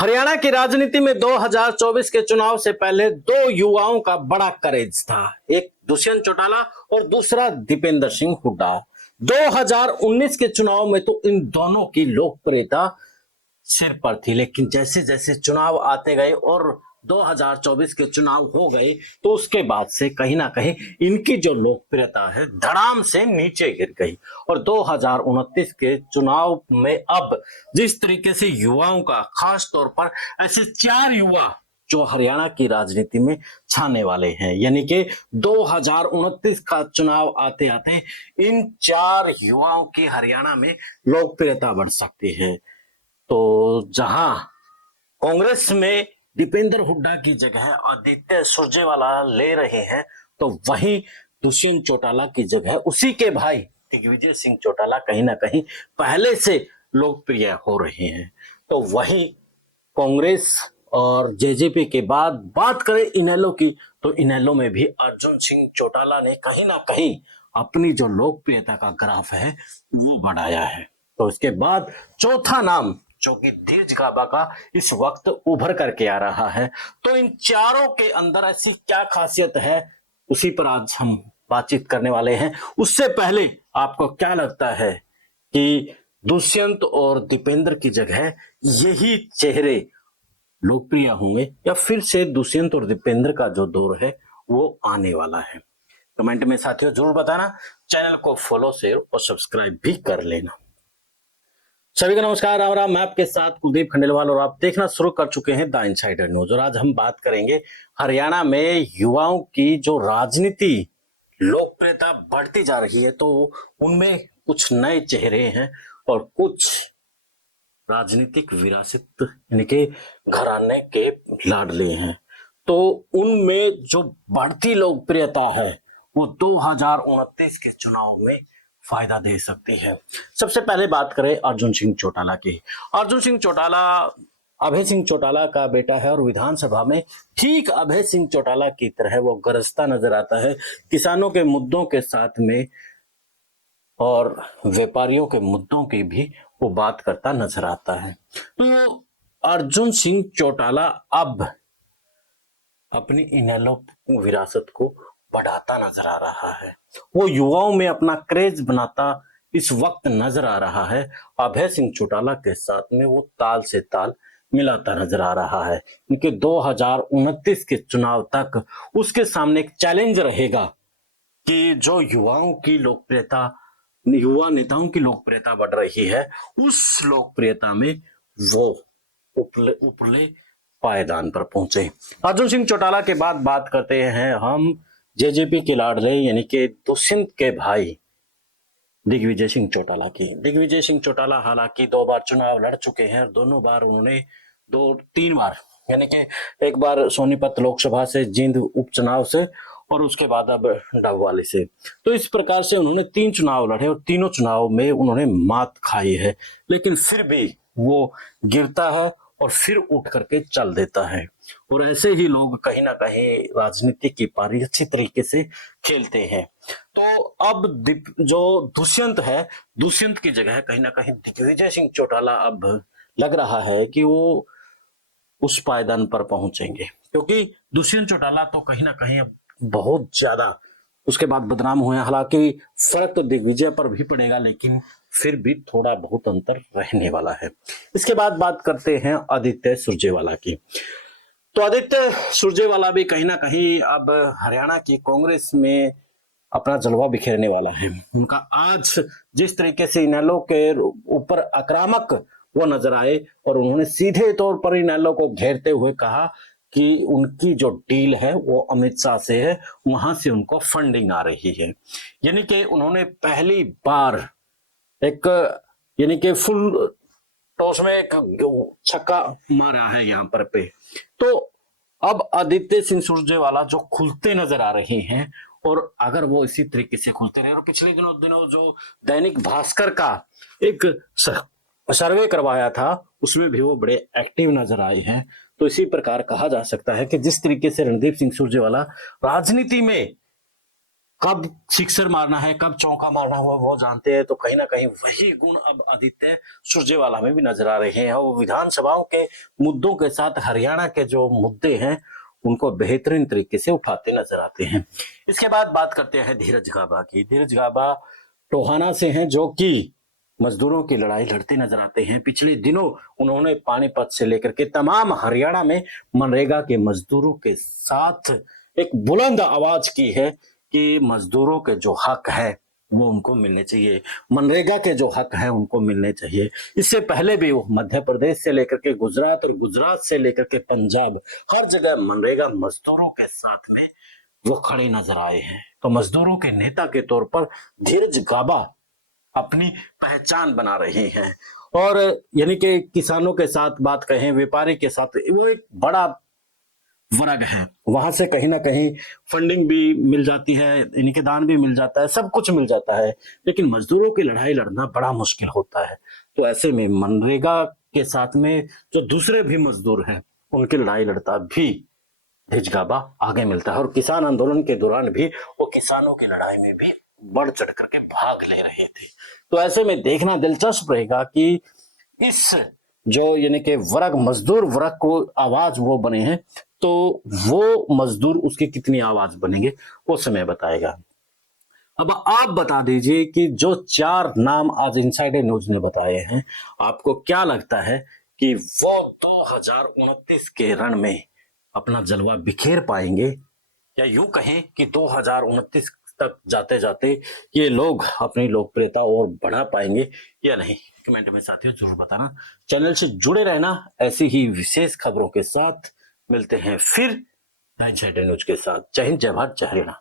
हरियाणा की राजनीति में 2024 के चुनाव से पहले दो युवाओं का बड़ा क्रेज था। एक दुष्यंत चौटाला और दूसरा दीपेंद्र सिंह हुड्डा। 2019 के चुनाव में तो इन दोनों की लोकप्रियता सिर पर थी, लेकिन जैसे जैसे चुनाव आते गए और 2024 के चुनाव हो गए तो उसके बाद से कहीं ना कहीं इनकी जो लोकप्रियता है धड़ाम से नीचे गिर गई। और 2029 के चुनाव में अब जिस तरीके से युवाओं का, खास तौर पर ऐसे चार युवा जो हरियाणा की राजनीति में छाने वाले हैं, यानी कि 2029 का चुनाव आते आते इन चार युवाओं की हरियाणा में लोकप्रियता बढ़ सकती है। तो जहां कांग्रेस में दीपेंद्र हुड्डा की जगह आदित्य सुरजेवाला ले रहे हैं, तो वहीं दुष्यंत चौटाला की जगह उसी के भाई दिग्विजय सिंह चौटाला कहीं ना कहीं पहले से लोकप्रिय हो रहे हैं। तो वहीं कांग्रेस और जेजेपी के बाद बात करें इनेलो की, तो इनेलो में भी अर्जुन सिंह चौटाला ने कहीं ना कहीं अपनी जो लोकप्रियता का ग्राफ है वो बढ़ाया है। तो इसके बाद चौथा नाम जो कि तेज गाबा का इस वक्त उभर करके आ रहा है। तो इन चारों के अंदर ऐसी क्या खासियत है, उसी पर आज हम बातचीत करने वाले हैं। उससे पहले आपको क्या लगता है कि दुष्यंत और दीपेंद्र की जगह यही चेहरे लोकप्रिय होंगे या फिर से दुष्यंत और दीपेंद्र का जो दौर है वो आने वाला है? कमेंट में साथियों जरूर बताना। चैनल को फॉलो, शेयर और सब्सक्राइब भी कर लेना। सभी को नमस्कार, राम राम। मैं आपके साथ कुलदीप खंडेलवाल और आप देखना शुरू कर चुके हैं द इनसाइडर न्यूज। और आज हम बात करेंगे हरियाणा में युवाओं की जो राजनीति लोकप्रियता बढ़ती जा रही है, तो उनमें कुछ नए चेहरे हैं और कुछ राजनीतिक विरासत यानी कि घराने के लाडले हैं। तो उनमें जो बढ़ती लोकप्रियता है वो 2029 के चुनाव में फायदा दे सकती है। सबसे पहले बात करें अर्जुन सिंह चौटाला की। अर्जुन सिंह चौटाला अभय सिंह चौटाला का बेटा है और विधानसभा में ठीक अभय सिंह चौटाला की तरह वो गरजता नजर आता है, किसानों के मुद्दों के साथ में और व्यापारियों के मुद्दों की भी वो बात करता नजर आता है। तो अर्जुन सिंह चौटाला अब अपनी इनेलो विरासत को बढ़ाता नजर आ रहा है, वो युवाओं में अपना क्रेज बनाता इस वक्त नजर आ रहा है। अभय सिंह चौटाला के साथ में वो ताल से ताल मिलाता नजर आ रहा है, क्योंकि 2029 के चुनाव तक उसके सामने एक चैलेंज रहेगा कि जो युवाओं की लोकप्रियता, युवा नेताओं की लोकप्रियता बढ़ रही है, उस लोकप्रियता में वो उपले पायदान पर पहुंचे। अर्जुन सिंह चौटाला के बाद बात करते हैं हम जेजेपी के लाडले यानी कि दुष्यंत के भाई दिग्विजय सिंह चौटाला की। दिग्विजय सिंह चौटाला हालांकि 2 बार चुनाव लड़ चुके हैं और दोनों बार उन्होंने 2-3 बार यानी कि एक बार सोनीपत लोकसभा से, जींद उपचुनाव से और उसके बाद अब डबवाली से। तो इस प्रकार से उन्होंने 3 चुनाव लड़े और तीनों चुनाव में उन्होंने मात खाई है, लेकिन फिर भी वो गिरता है और फिर उठ करके चल देता है। और ऐसे ही लोग कहीं ना कहीं राजनीति की पारी अच्छी तरीके से खेलते हैं। तो अब जो दुष्यंत है, दुष्यंत की जगह कहीं ना कहीं दिग्विजय सिंह चौटाला अब लग रहा है कि वो उस पायदान पर पहुंचेंगे, क्योंकि दुष्यंत चौटाला तो कहीं ना कहीं बहुत ज्यादा उसके बाद बदनाम हुए। हालांकि फर्क तो दिग्विजय पर भी पड़ेगा, लेकिन फिर भी थोड़ा बहुत अंतर रहने वाला है। इसके बाद बात करते हैं आदित्य सुरजेवाला की। तो आदित्य सुरजेवाला भी कहीं ना कहीं अब हरियाणा की कांग्रेस में अपना जलवा बिखेरने वाला है। उनका आज जिस तरीके से इनेलो के ऊपर आक्रामक वो नजर आए और उन्होंने सीधे तौर पर इनेलो को घेरते हुए कहा कि उनकी जो डील है वो अमित शाह से है, वहां से उनको फंडिंग आ रही है। यानी कि उन्होंने पहली बार एक यानी कि फुल टॉस में एक छक्का मारा है यहाँ पे। तो अब आदित्य सिंह सुरजेवाला जो खुलते नजर आ रहे हैं, और अगर वो इसी तरीके से खुलते रहे, और पिछले दिनों जो दैनिक भास्कर का एक सर्वे करवाया था उसमें भी वो बड़े एक्टिव नजर आए हैं। तो इसी प्रकार कहा जा सकता है कि जिस तरीके से रणदीप सिंह सुरजेवाला राजनीति में कब सिक्सर मारना है, कब चौका मारना है वो जानते हैं। तो कहीं ना कहीं वही गुण अब आदित्य सुरजेवाला में भी नजर आ रहे हैं। और विधानसभाओं के मुद्दों के साथ हरियाणा के जो मुद्दे हैं उनको बेहतरीन तरीके से उठाते नजर आते हैं। इसके बाद बात करते हैं धीरज गाबा की। धीरज गाबा टोहाना से हैं, जो कि मजदूरों की लड़ाई लड़ते नजर आते हैं। पिछले दिनों उन्होंने पानीपत से लेकर के तमाम हरियाणा में मनरेगा के मजदूरों के साथ एक बुलंद आवाज की है कि मजदूरों के जो हक है वो उनको मिलने चाहिए, मनरेगा के जो हक है उनको मिलने चाहिए। इससे पहले भी वो मध्य प्रदेश से लेकर के गुजरात और गुजरात से लेकर के पंजाब, हर जगह मनरेगा मजदूरों के साथ में वो खड़े नजर आए हैं। तो मजदूरों के नेता के तौर पर धीरज गाबा अपनी पहचान बना रहे हैं। और यानी कि किसानों के साथ बात कहें, व्यापारी के साथ, वो एक बड़ा वर्ग है, वहां से कहीं ना कहीं फंडिंग भी मिल जाती है, इनके दान भी मिल जाता है, सब कुछ मिल जाता है। लेकिन मजदूरों की लड़ाई लड़ना बड़ा मुश्किल होता है। तो ऐसे में मनरेगा के साथ में जो दूसरे भी मजदूर हैं उनकी लड़ाई लड़ता भी धीरज गाबा आगे मिलता है। और किसान आंदोलन के दौरान भी वो किसानों की लड़ाई में भी बढ़ चढ़ करके भाग ले रहे थे। तो ऐसे में देखना दिलचस्प रहेगा कि इस जो यानी कि वर्ग, मजदूर वर्ग को आवाज वो बने हैं, तो वो मजदूर उसकी कितनी आवाज बनेंगे वो समय बताएगा। अब आप बता दीजिए कि जो 4 नाम आज इनसाइडर न्यूज ने बताए हैं, आपको क्या लगता है कि वो 2029 के रण में अपना जलवा बिखेर पाएंगे, या यूं कहें कि 2029 तक जाते जाते ये लोग अपनी लोकप्रियता और बढ़ा पाएंगे या नहीं? कमेंट में साथियों जरूर बताना। चैनल से जुड़े रहना, ऐसी ही विशेष खबरों के साथ मिलते हैं फिर द इनसाइडर न्यूज के साथ। जय हिंद, जय भारत, जय हरियाणा।